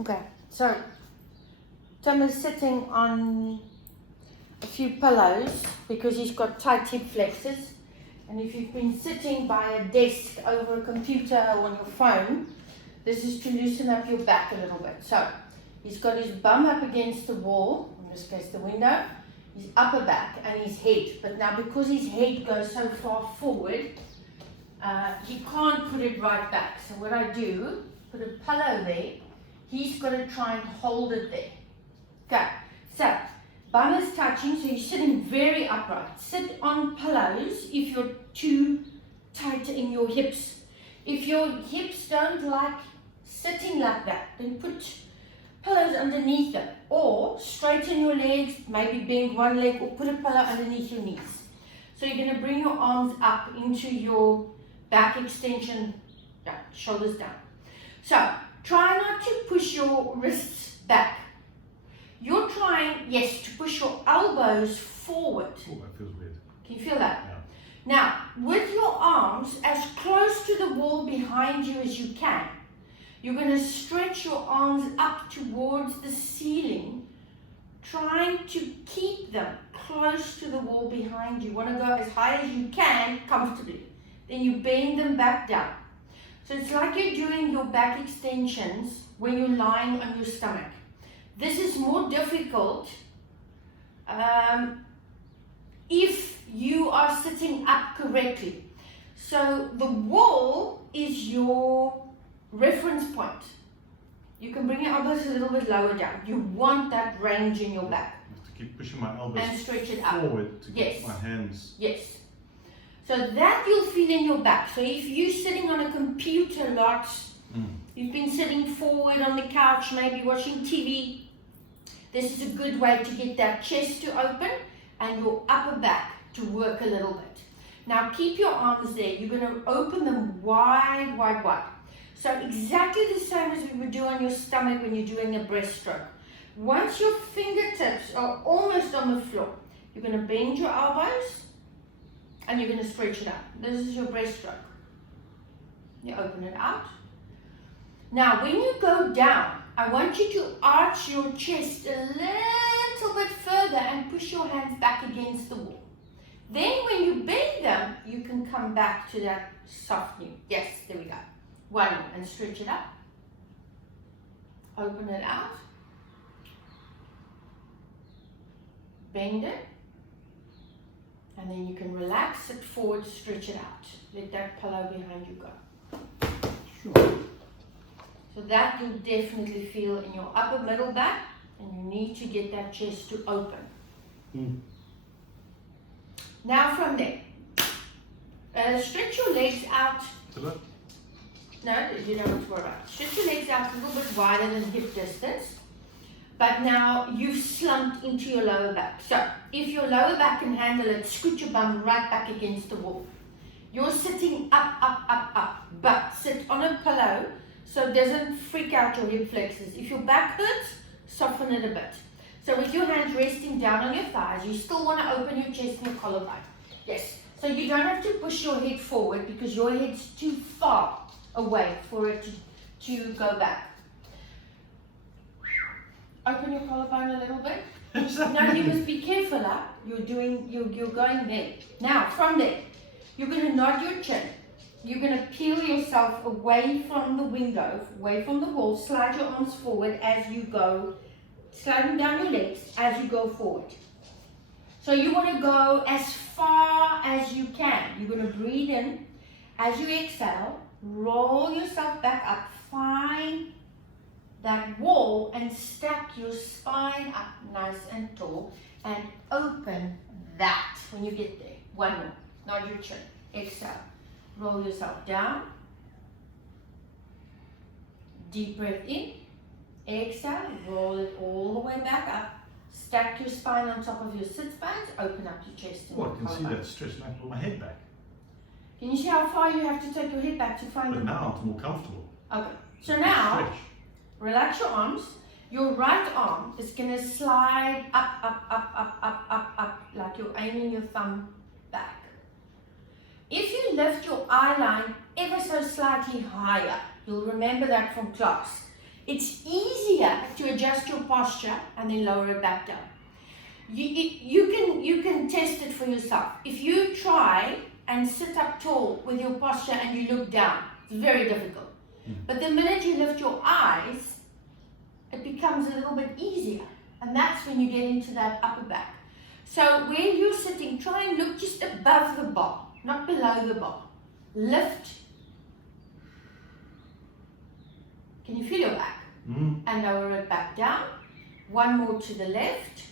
Okay, so Tom is sitting on a few pillows because he's got tight hip flexors. And if you've been sitting by a desk over a computer or on your phone, this is to loosen up your back a little bit. So he's got his bum up against the wall, in this case the window, his upper back and his head. But now because his head goes so far forward, he can't put it right back. So what I do, put a pillow there, he's got to try and hold it there. Okay, so bum is touching, so you're sitting very upright. Sit on pillows if you're too tight in your hips. If your hips don't like sitting like that, then put pillows underneath them. Or straighten your legs, maybe bend one leg or put a pillow underneath your knees. So you're going to bring your arms up into your back extension, shoulders down. So try not to push your wrists back. You're trying, yes, to push your elbows forward. Oh, that feels weird. Can you feel that? Yeah. Now, with your arms as close to the wall behind you as you can, you're going to stretch your arms up towards the ceiling, trying to keep them close to the wall behind you. You want to go as high as you can comfortably. Then you bend them back down. So it's like you're doing your back extensions when you're lying on your stomach. This is more difficult if you are sitting up correctly. So the wall is your reference point. You can bring your elbows a little bit lower down. You want that range in your back. I have to keep pushing my elbows and stretch it up forward to get my hands. Yes. So that you'll feel in your back. So if you're sitting on a computer a lot, you've been sitting forward on the couch, maybe watching TV, this is a good way to get that chest to open and your upper back to work a little bit. Now keep your arms there. You're going to open them wide, wide, wide. So exactly the same as we would do on your stomach when you're doing a breaststroke. Once your fingertips are almost on the floor, you're going to bend your elbows and you're going to stretch it out. This is your breaststroke. You open it out. Now when you go down, I want you to arch your chest a little bit further and push your hands back against the wall. Then when you bend them, you can come back to that soft knee. Yes, there we go. One more, and stretch it up. Open it out. Bend it. And then you can relax, sit forward, stretch it out. Let that pillow behind you go. Sure. So that you'll definitely feel in your upper middle back, and you need to get that chest to open. Now from there, stretch your legs out. No, you don't have to worry about it. Stretch your legs out a little bit wider than hip distance. But now you've slumped into your lower back. So if your lower back can handle it, scoot your bum right back against the wall. You're sitting up, up, up, up. But sit on a pillow so it doesn't freak out your hip flexors. If your back hurts, soften it a bit. So with your hands resting down on your thighs, you still want to open your chest and your collarbone. Yes. So you don't have to push your head forward because your head's too far away for it to go back. Open your collarbone a little bit. Now you must be careful, huh? You're going there. Now from there, you're going to nod your chin. You're going to peel yourself away from the window, away from the wall. Slide your arms forward as you go, sliding down your legs as you go forward. So you want to go as far as you can. You're going to breathe in. As you exhale, roll yourself back up. Find that wall and stack your spine up nice and tall and open that when you get there. One more. Nod your chin. Exhale. Roll yourself down. Deep breath in. Exhale. Roll it all the way back up. Stack your spine on top of your sit bones. Open up your chest. Oh, I can see that stretch, and I can put my head back. Can you see how far you have to take your head back to find But it? now it's more comfortable. Okay. So now, Stretch. relax your arms. Your right arm is going to slide up, up, up, up, up, up, up, like you're aiming your thumb back. If you lift your eye line ever so slightly higher, you'll remember that from class. It's easy here to adjust your posture and then lower it back down. You can test it for yourself. If you try and sit up tall with your posture and you look down, it's very difficult. But the minute you lift your eyes, it becomes a little bit easier. And that's when you get into that upper back. So where you're sitting, try and look just above the bar, not below the bar. Lift. Can you feel your back? And lower it back down. One more to the left.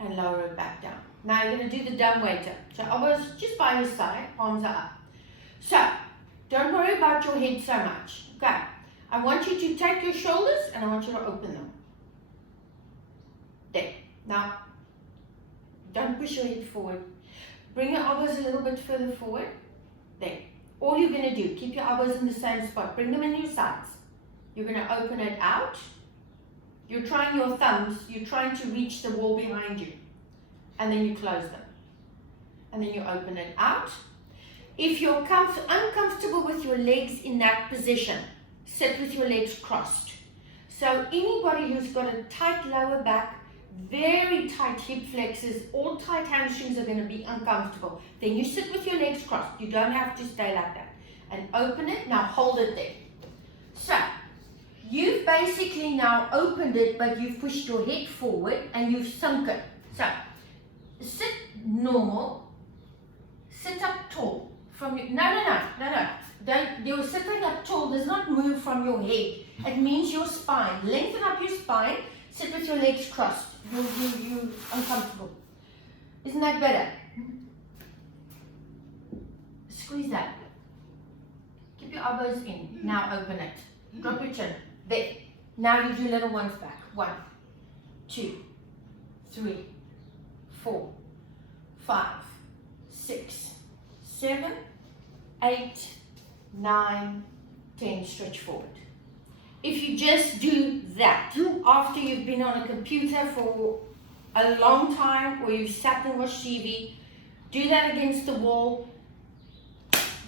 And lower it back down. Now you're going to do the dumb waiter. So elbows just by your side, palms are up. So, don't worry about your head so much. Okay. I want you to take your shoulders and I want you to open them. There. Now, don't push your head forward. Bring your elbows a little bit further forward. There. All you're going to do, keep your elbows in the same spot. Bring them in your sides. You're going to open it out. You're trying your thumbs. You're trying to reach the wall behind you. And then you close them. And then you open it out. If you're uncomfortable with your legs in that position, sit with your legs crossed. So anybody who's got a tight lower back, very tight hip flexors, or tight hamstrings are going to be uncomfortable. Then you sit with your legs crossed. You don't have to stay like that. And open it. Now hold it there. So you've basically now opened it, but you've pushed your head forward and you've sunk it. So sit normal. Sit up tall. From your, no. Don't, you're sitting up tall does not move from your head. It means your spine. Lengthen up your spine. Sit with your legs crossed. You're uncomfortable. Isn't that better? Squeeze that. Keep your elbows in. Now open it. Drop your chin. There. Now you do little ones back. 1, 2, 3, 4, 5, 6, 7, 8, 9, 10. Stretch forward. If you just do that after you've been on a computer for a long time or you've sat and watched TV, do that against the wall.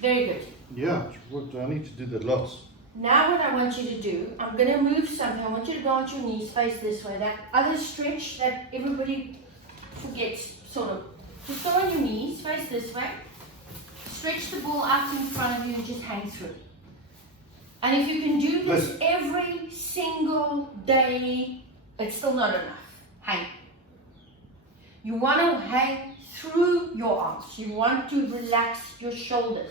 Very good. Yeah, I need to do that lots. Now what I want you to do, I'm going to move something. I want you to go on your knees, face this way. That other stretch that everybody forgets, sort of. Just go on your knees, face this way. Stretch the ball out in front of you and just hang through. And if you can do this every single day, it's still not enough. Hang. You want to hang through your arms. You want to relax your shoulders.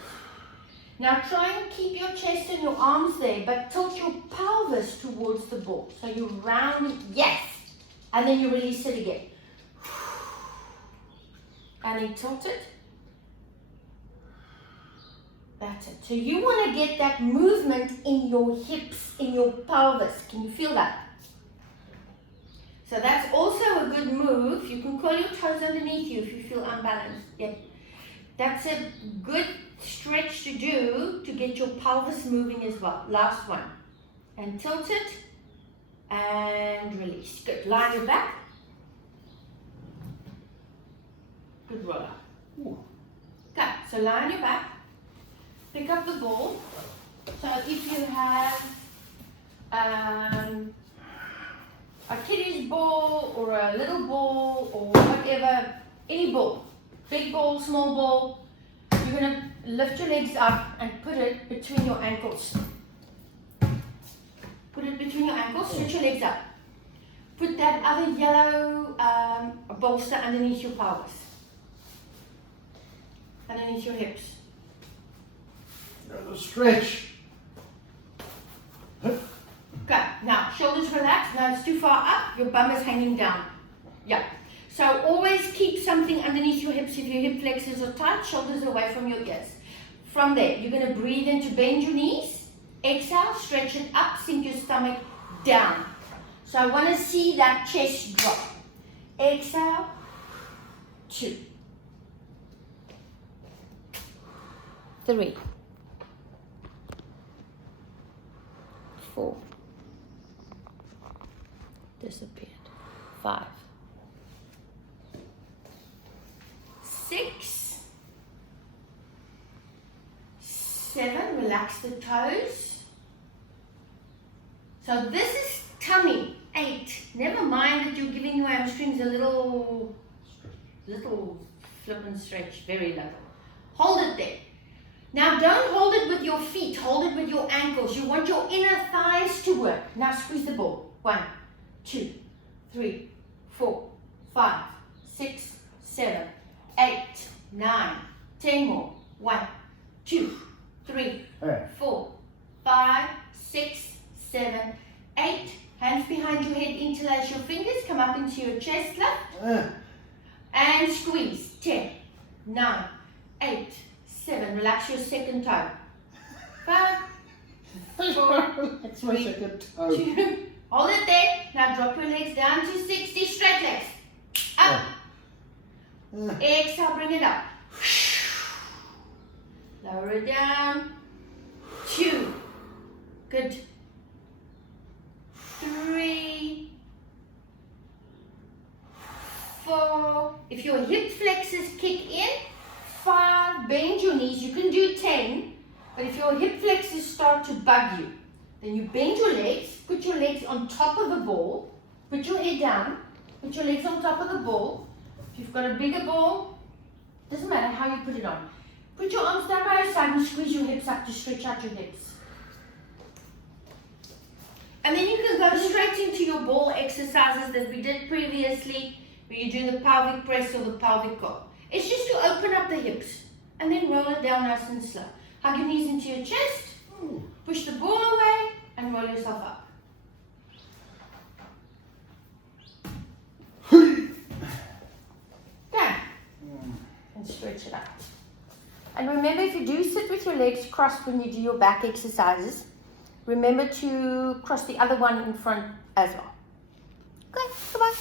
Now try and keep your chest and your arms there, but tilt your pelvis towards the ball. So you round it, yes. And then you release it again. And then tilt it. That's it. So you want to get that movement in your hips, in your pelvis. Can you feel that? So that's also a good move. You can curl your toes underneath you if you feel unbalanced. Yeah. That's a good stretch to do to get your pelvis moving as well. Last one. And tilt it and release. Good. Lie on your back. Good roll up. Okay. So lie on your back. Pick up the ball. So if you have a kiddie's ball or a little ball or whatever, any ball, big ball, small ball, you're going to lift your legs up and put it between your ankles. Put it between your ankles, stretch your legs up. Put that other yellow bolster underneath your pelvis, underneath your hips. Stretch. Okay, now shoulders relaxed. Now it's too far up, your bum is hanging down. Yeah. So always keep something underneath your hips. If your hip flexors are tight, shoulders away from your ears. From there, you're going to breathe in to bend your knees. Exhale, stretch it up, sink your stomach down. So I want to see that chest drop. Exhale, 2, 3, 4, disappeared, 5, 6, 7, relax the toes, So this is tummy, 8. Never mind that you're giving your hamstrings a little flip and stretch, very little. Hold it there. Now don't hold it with your feet, hold it with your ankles. You want your inner thighs to work. Now squeeze the ball. 1, 2, 3, 4, 5, 6, 7, 8, 9, 10 more. 1, 2, 3, 4, 5, 6, 7, 8. Hands behind your head, interlace your fingers, come up into your chest lift. And squeeze. 10, 9, 8, 7. Relax your second toe. 5, 4, That's my 3, second toe. 2. Hold it there. Now drop your legs down to 60. Straight legs. Up. Exhale, bring it up. Lower it down. 2. Good. 3, 4. If your hip flexors kick in, 5. Bend your knees. You can do 10. But if your hip flexors start to bug you, then you bend your legs, put your legs on top of the ball, put your head down, put your legs on top of the ball. If you've got a bigger ball, doesn't matter how you put it on. Put your arms down by your side and squeeze your hips up to stretch out your hips. And then you can go straight into your ball exercises that we did previously, where you do the pelvic press or the pelvic curl. It's just to open up the hips and then roll it down nice and slow. Hug your knees into your chest, push the ball away and roll yourself up. Go. And stretch it out. And remember, if you do sit with your legs crossed when you do your back exercises, remember to cross the other one in front as well. Okay, goodbye.